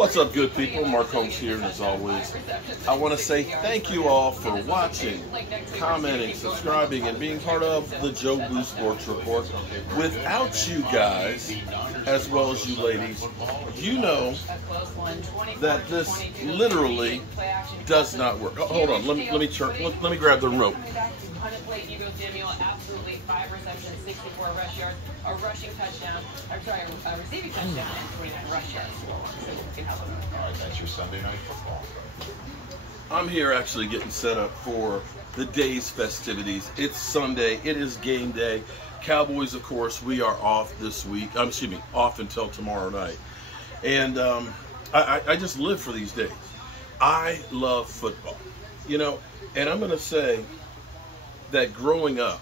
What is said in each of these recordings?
What's up, good people? Mark Holmes here, and as always, I want to say thank you all for watching, commenting, subscribing, and being part of the Joe Boo Sports Report. Without you guys, as well as you ladies, you know that this literally does not work. Oh, hold on, let me grab the rope. On the plate, Hugo Samuel, absolutely 5 receptions, 64 rush yards, a rushing touchdown, a receiving touchdown, and 29 rush yards. All right, that's your Sunday night football. I'm here actually getting set up for the day's festivities. It's Sunday. It is game day. Cowboys, of course, we are off this week. Off until tomorrow night. And I just live for these days. I love football, and I'm going to say that growing up,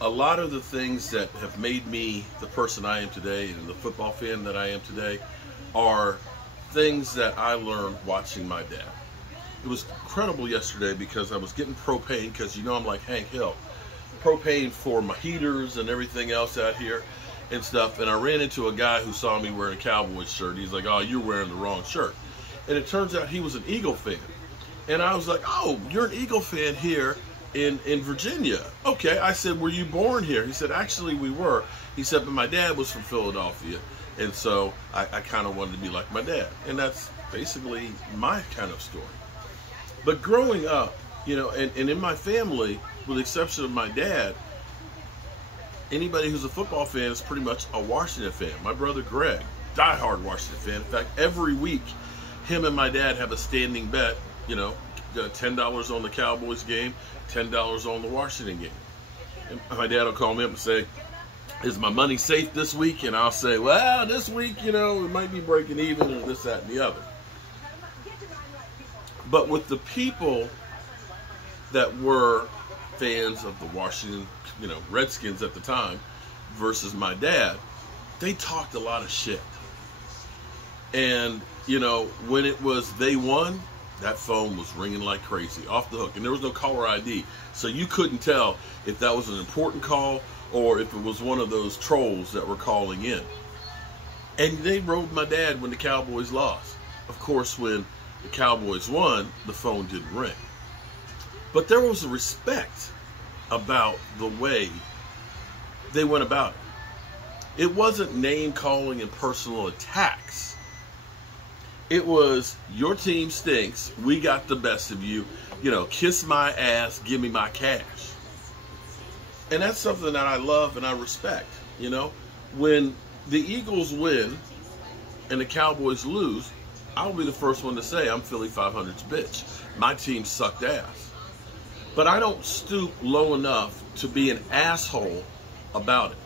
a lot of the things that have made me the person I am today and the football fan that I am today are things that I learned watching my dad. It was incredible yesterday because I was getting propane because I'm like Hank Hill. Propane for my heaters and everything else out here and stuff. And I ran into a guy who saw me wearing a Cowboys shirt. He's like, "Oh, you're wearing the wrong shirt." And it turns out he was an Eagle fan. And I was like, "Oh, you're an Eagle fan here in Virginia." Okay, I said, "Were you born here?" He said, "Actually, we were." He said, "But my dad was from Philadelphia, and so I kind of wanted to be like my dad." And that's basically my kind of story. But growing up, and in my family, with the exception of my dad, anybody who's a football fan is pretty much a Washington fan. My brother Greg, diehard Washington fan. In fact, every week, him and my dad have a standing bet, $10 on the Cowboys game, $10 on the Washington game. And my dad will call me up and say, "Is my money safe this week?" And I'll say, "Well, this week, it might be breaking even," or this, that, and the other. But with the people that were fans of the Washington, Redskins at the time versus my dad, they talked a lot of shit. And, when it was they won, that phone was ringing like crazy, off the hook. And there was no caller ID. So you couldn't tell if that was an important call or if it was one of those trolls that were calling in. And they rode my dad when the Cowboys lost. Of course, when the Cowboys won, the phone didn't ring. But there was a respect about the way they went about it. It wasn't name-calling and personal attacks. It was, "Your team stinks. We got the best of you. Kiss my ass. Give me my cash." And that's something that I love and I respect. When the Eagles win and the Cowboys lose, I'll be the first one to say I'm Philly 500's bitch. My team sucked ass. But I don't stoop low enough to be an asshole about it.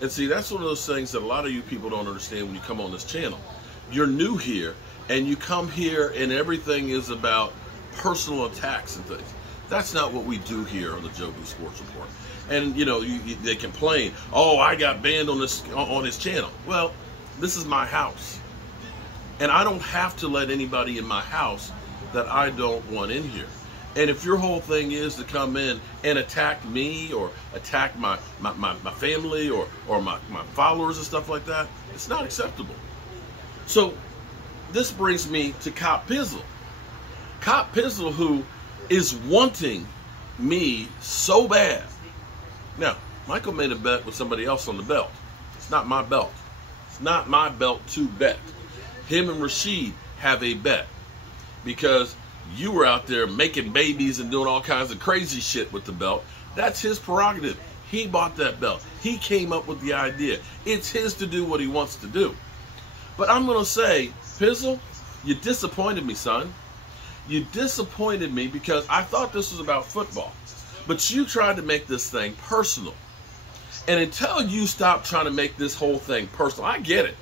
And see, that's one of those things that a lot of you people don't understand when you come on this channel. You're new here, and you come here and everything is about personal attacks and things. That's not what we do here on the Joe Boo Sports Report. And, they complain, "Oh, I got banned on this channel." Well, this is my house. And I don't have to let anybody in my house that I don't want in here. And if your whole thing is to come in and attack me or attack my family or my followers and stuff like that, it's not acceptable. So this brings me to Copizzle. Copizzle, who is wanting me so bad. Now, Michael made a bet with somebody else on the belt. It's not my belt. It's not my belt to bet. Him and Rashid have a bet because you were out there making babies and doing all kinds of crazy shit with the belt. That's his prerogative. He bought that belt. He came up with the idea. It's his to do what he wants to do. But I'm going to say, Pizzle, you disappointed me, son. You disappointed me because I thought this was about football. But you tried to make this thing personal. And until you stop trying to make this whole thing personal, I get it.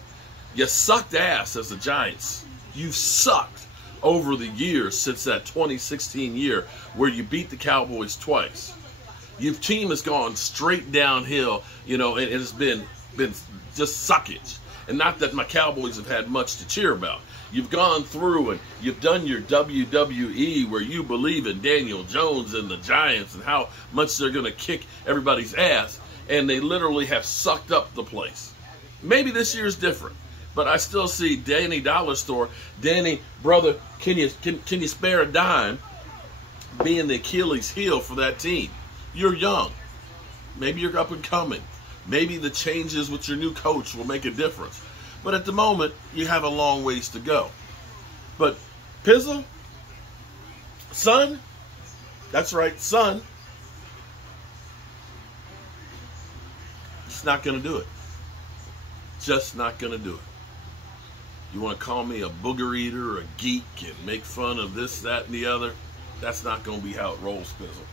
You sucked ass as the Giants. You sucked over the years since that 2016 year where you beat the Cowboys twice. Your team has gone straight downhill, and it's been just suckage. And not that my Cowboys have had much to cheer about. You've gone through and you've done your WWE where you believe in Daniel Jones and the Giants and how much they're going to kick everybody's ass, and they literally have sucked up the place. Maybe this year's different. But I still see Danny Dollar Store, Danny, brother, can you spare a dime, being the Achilles heel for that team. You're young. Maybe you're up and coming. Maybe the changes with your new coach will make a difference. But at the moment, you have a long ways to go. But Pizzle, son, that's right, son, it's not going to do it. Just not going to do it. You want to call me a booger eater, a geek, and make fun of this, that, and the other? That's not going to be how it rolls, Pizzle.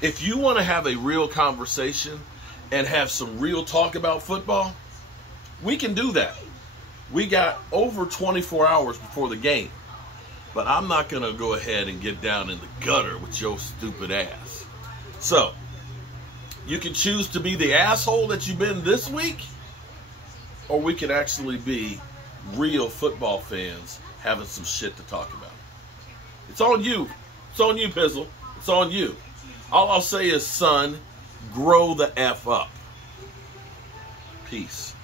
If you want to have a real conversation and have some real talk about football, we can do that. We got over 24 hours before the game. But I'm not going to go ahead and get down in the gutter with your stupid ass. So, you can choose to be the asshole that you've been this week, or we can actually be real football fans having some shit to talk about. It's on you. It's on you, Pizzle. It's on you. All I'll say is, son, grow the F up. Peace.